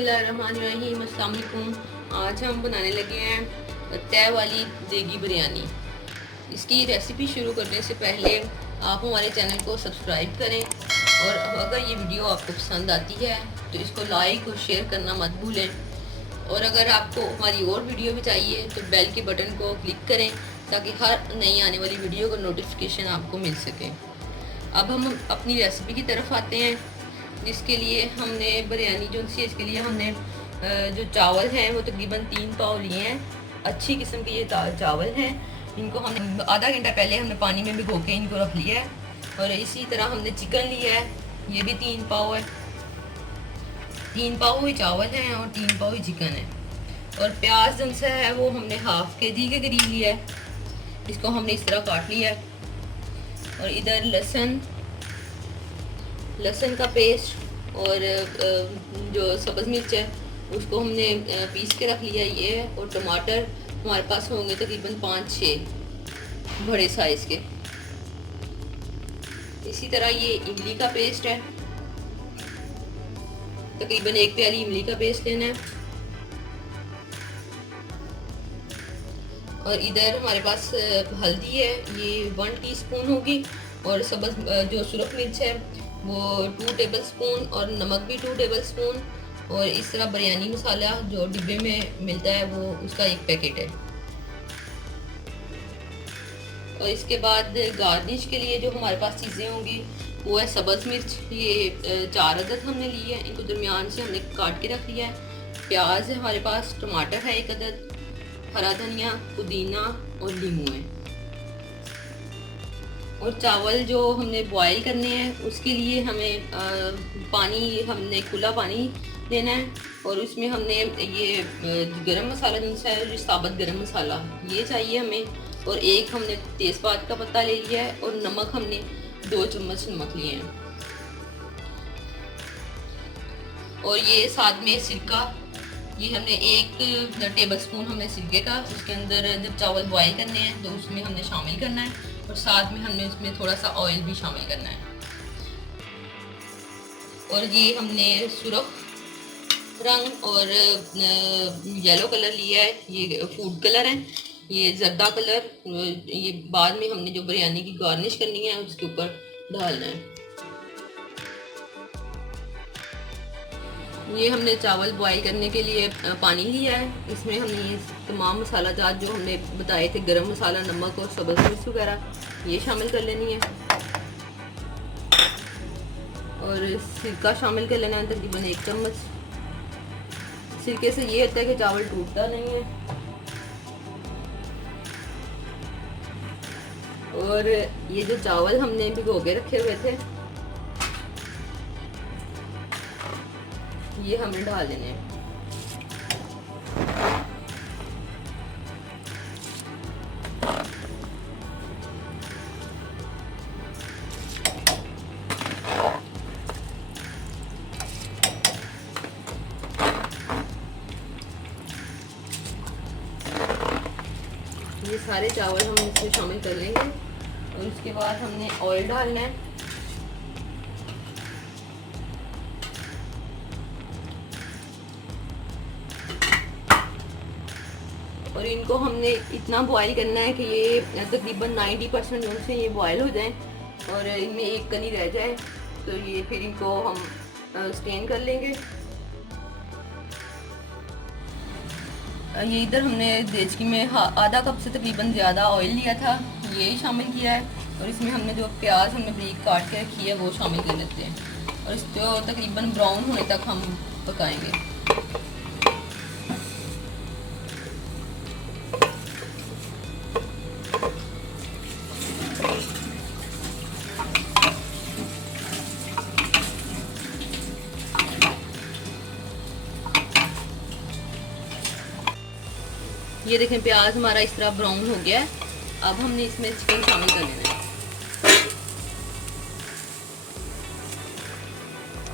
बिस्मिल्लाहिर्रहमानिर्रहीम, अस्सलाम वालेकुम। आज हम बनाने लगे हैं तय वाली देगी बिरयानी। इसकी रेसिपी शुरू करने से पहले आप हमारे चैनल को सब्सक्राइब करें और अगर ये वीडियो आपको पसंद आती है तो इसको लाइक और शेयर करना मत भूलें। और अगर आपको हमारी और वीडियो भी चाहिए तो बेल के बटन को क्लिक करें ताकि हर नई आने वाली वीडियो का नोटिफिकेशन आपको मिल सके। अब हम अपनी रेसिपी की तरफ आते हैं, जिसके लिए हमने बिरयानी जो सी इसके लिए हमने जो चावल हैं वो तकरीबन 3 पाव लिए हैं। अच्छी किस्म के ये चावल हैं। इनको हमने आधा घंटा पहले हमने पानी में भिगो के इनको रख लिया है। और इसी तरह हमने चिकन लिया है, ये भी 3 पाव है। 3 पाव ही चावल हैं और 3 पाव ही चिकन है। और प्याज जन सा है वो हमने हाफ kg के करीब लिया है। इसको हमने इस तरह काट लिया है। और इधर लहसुन का पेस्ट और जो सब्ज़ मिर्च है उसको हमने पीस के रख लिया ये है। और टमाटर हमारे पास होंगे तकरीबन 5-6 बड़े साइज़ के। इसी तरह ये इमली का पेस्ट है, तकरीबन 1 प्याली इमली का पेस्ट लेना है। और इधर हमारे पास हल्दी है, ये 1 टीस्पून होगी। और सब्ज़ जो सुरख मिर्च है वो 2 टेबल स्पून और नमक भी 2 टेबल स्पून। और इस तरह बिरयानी मसाला जो डिब्बे में मिलता है वो उसका 1 पैकेट है। और इसके बाद गार्निश के लिए जो हमारे पास चीज़ें होंगी वो है सब्ज़ मिर्च, ये 4 अदद हमने ली है, इनको दरमियान से हमने काट के रख लिया है। प्याज है हमारे पास, टमाटर है 1 अदद, हरा धनिया, पुदीना और नींबू है। और चावल जो हमने बॉईल करने हैं उसके लिए हमें पानी हमने खुला पानी लेना है। और उसमें हमने ये गरम मसाला जैसा है, साबुत गरम मसाला ये चाहिए हमें। और 1 हमने तेज़पात का पत्ता ले लिया है। और नमक हमने 2 चम्मच नमक लिए हैं। और ये साथ में सिरका, ये हमने 1 टेबल स्पून हमने सिरके का उसके अंदर जब चावल बॉईल करने हैं तो उसमें हमने शामिल करना है। और साथ में हमने उसमें थोड़ा सा ऑयल भी शामिल करना है। और ये हमने सुरख रंग और येलो कलर लिया है, ये फूड कलर है, ये जर्दा कलर, ये बाद में हमने जो बिरयानी की गार्निश करनी है उसके ऊपर डालना है। ये हमने चावल बॉईल करने के लिए पानी लिया है, इसमें हमने ये तमाम मसाला जात जो हमने बताए थे, गरम मसाला, नमक और सब्ज़ मिर्च वगैरह ये शामिल कर लेनी है। और सिरका शामिल कर लेना है तकरीबन 1 चम्मच। सिरके से ये होता है कि चावल टूटता नहीं है। और ये जो चावल हमने भिगो के रखे हुए थे ये हमने डाल देने हैं। ये सारे चावल हम इसमें शामिल कर लेंगे। और उसके बाद हमने ऑयल डालना है। और इनको हमने इतना बॉईल करना है कि ये तकरीबन 90% उनसे ये बॉईल हो जाएं और इनमें 1 कली रह जाए तो ये फिर इनको हम स्टेन कर लेंगे। ये इधर हमने देचकी में आधा कप से तकरीबन ज़्यादा ऑयल लिया था, ये शामिल किया है। और इसमें हमने जो प्याज हमने बारीक काट के रखी है वो शामिल कर लेते हैं। और इसको तकरीबन ब्राउन होने तक हम पकाएंगे। ये देखें प्याज हमारा इस तरह ब्राउन हो गया है। अब हमने इसमें चिकन शामिल कर लेना है।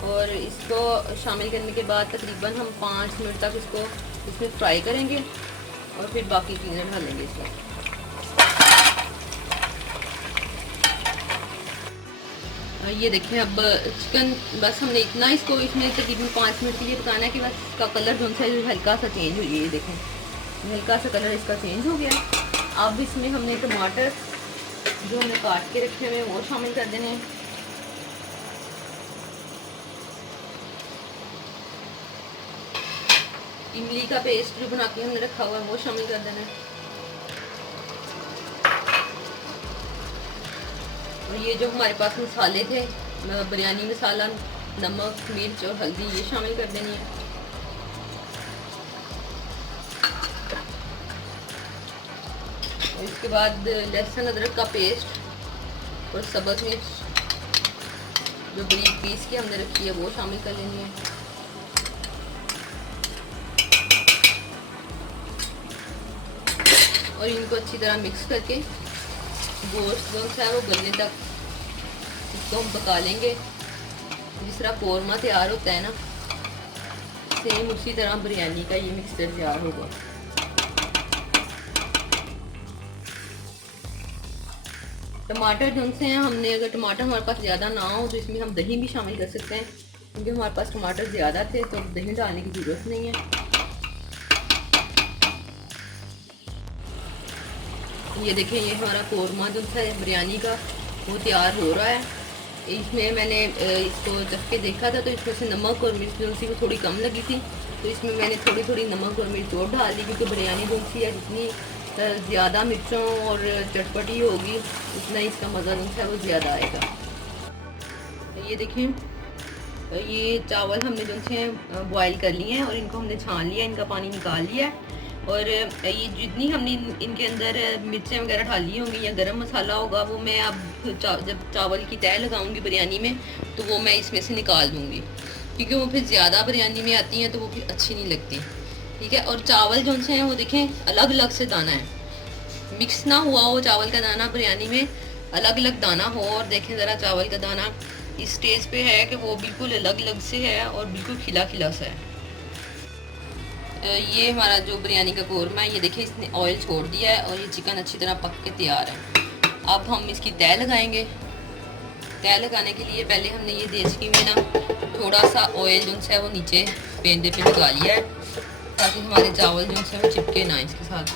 और इसको शामिल करने के बाद तकरीबन हम 5 मिनट तक इसको इसमें फ्राई करेंगे और फिर बाकी चीज़ें डालेंगे इसमें। ये देखिए अब चिकन बस हमने इतना इसको इसमें तकरीबन 5 मिनट के लिए पकाना है कि बस इसका कलर जो है हल्का सा चेंज हो जाए। ये देखें हल्का सा कलर इसका चेंज हो गया। अब इसमें हमने टमाटर जो हमने काट के रखे हुए वो शामिल कर देने हैं। इमली का पेस्ट जो बना के हमने रखा हुआ है वो शामिल कर देना है। और ये जो हमारे पास मसाले थे, बिरयानी मसाला, नमक, मिर्च और हल्दी, ये शामिल कर देनी है। और इसके बाद लहसुन अदरक का पेस्ट और सब्ज़ मिर्च जो बरीक पीस के हमने रखी है वो शामिल कर लेनी है। और इनको अच्छी तरह मिक्स करके गोश्त जो है वो गलने तक इसको हम पका लेंगे। जिस तरह कौरमा तैयार होता है ना, सेम उसी तरह बिरयानी का ये मिक्सचर तैयार होगा। टमाटर जो से हैं हमने, अगर टमाटर हमारे पास ज़्यादा ना हो तो इसमें हम दही भी शामिल कर सकते हैं, क्योंकि हमारे पास टमाटर ज़्यादा थे तो दही डालने की ज़रूरत नहीं है। ये देखें ये हमारा कौरमा जो है बिरयानी का वो तैयार हो रहा है। इसमें मैंने इसको जब के देखा था तो इसमें से नमक और मिर्च जो सी वो थोड़ी कम लगी थी, तो इसमें मैंने थोड़ी थोड़ी नमक और मिर्च और डाल दी, क्योंकि बिरयानी जो सी है जितनी ज़्यादा मिर्चों और चटपटी होगी उतना इसका मज़ा जो है वो ज़्यादा आएगा। ये देखें ये चावल हमने जो है बॉयल कर लिए हैं और इनको हमने छान लिया, इनका पानी निकाल लिया है। और ये जितनी हमने इनके अंदर मिर्चें वगैरह डाली होंगी या गरम मसाला होगा वो मैं अब जब चावल की तह लगाऊंगी बिरयानी में तो वो मैं इसमें से निकाल दूंगी, क्योंकि वो फिर ज़्यादा बिरयानी में आती हैं तो वो फिर अच्छी नहीं लगती। ठीक है। और चावल जो से हैं वो देखें अलग अलग से दाना है, मिक्स ना हुआ हो चावल का दाना बिरयानी में, अलग अलग दाना हो। और देखें ज़रा चावल का दाना इस स्टेज पे है कि वो बिल्कुल अलग अलग से है और बिल्कुल खिला खिला सा है। ये हमारा जो बिरयानी का कौरमा है, ये देखिए इसने ऑयल छोड़ दिया है और ये चिकन अच्छी तरह पक के तैयार है। अब हम इसकी तह लगाएंगे। तह लगाने के लिए पहले हमने ये देसी में ना थोड़ा सा ऑयल जो है वो नीचे पेंदे पे लगा लिया है, ताकि हमारे चावल जो है वो चिपके ना इसके साथ।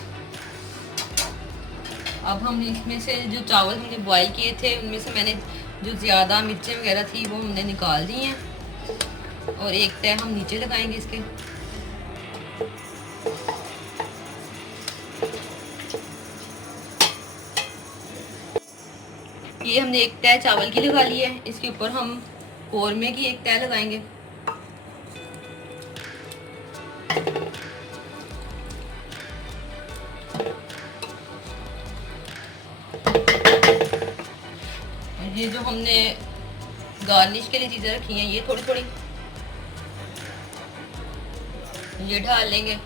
अब हम इसमें से जो चावल हमने बॉयल किए थे उनमें से मैंने जो ज़्यादा मिर्चें वगैरह थी वो हमने निकाल दी हैं और एक तह हम नीचे लगाएंगे इसके। ये हमने एक तह चावल की लगा ली है, इसके ऊपर हम कौरमे की एक तह लगाएंगे। ये जो हमने गार्निश के लिए चीज़ें रखी हैं ये थोड़ी थोड़ी ये डाल लेंगे।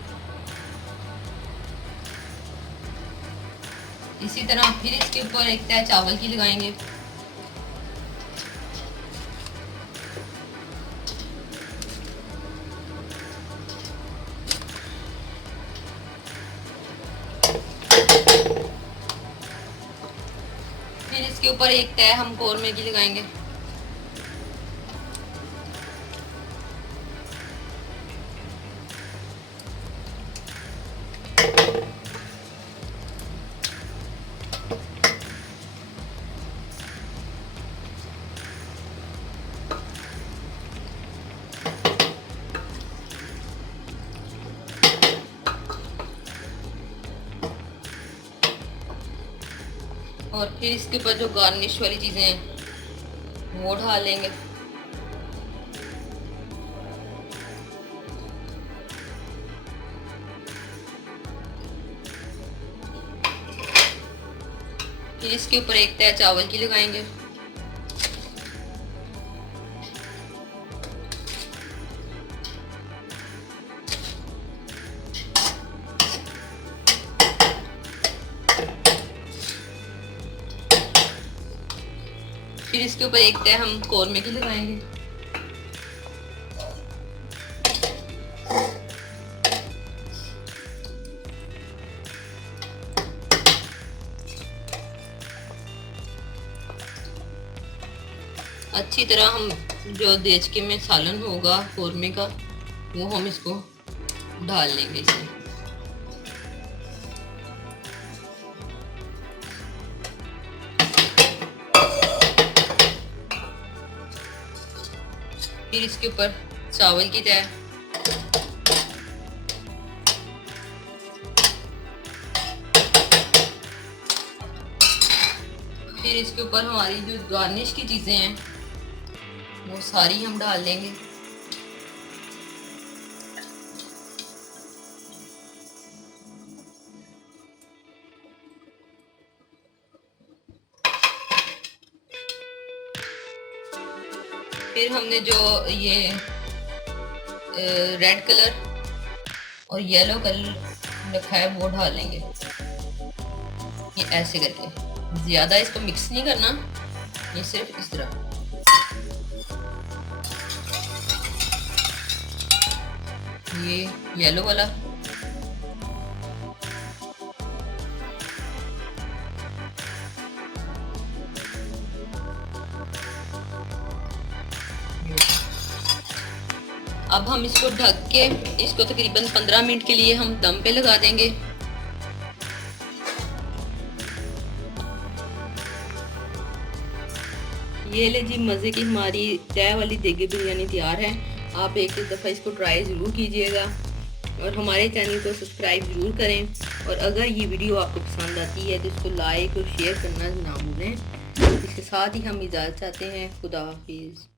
इसी तरह फिर इसके ऊपर एक तह चावल की लगाएंगे। फिर इसके ऊपर एक तह हम कौरमे की लगाएंगे। और फिर इसके ऊपर जो गार्निश वाली चीज़ें हैं वो डाल लेंगे। फिर इसके ऊपर एक तह चावल की लगाएंगे। फिर इसके ऊपर एक तह हम कौरमे की लगाएंगे। अच्छी तरह हम जो देचके में सालन होगा कौरमे का वो हम इसको डाल लेंगे इसमें। फिर इसके ऊपर चावल की तय, फिर इसके ऊपर हमारी जो गार्निश की चीज़ें हैं वो सारी हम डाल लेंगे। फिर हमने जो ये रेड कलर और येलो कलर रखा है वो डाल लेंगे, ये ऐसे करके। ज़्यादा इसको मिक्स नहीं करना, ये सिर्फ इस तरह। ये येलो वाला, अब हम इसको ढक के इसको तकरीबन 15 मिनट के लिए हम दम पे लगा देंगे। ये ले जी, मज़े की हमारी चाय वाली देगी बिरयानी तैयार है। आप एक दफ़ा इसको ट्राई ज़रूर कीजिएगा और हमारे चैनल को सब्सक्राइब ज़रूर करें। और अगर ये वीडियो आपको पसंद आती है तो इसको लाइक और शेयर करना ना भूलें। इसके साथ ही हम इजाज़त चाहते हैं। खुदा हाफिज़।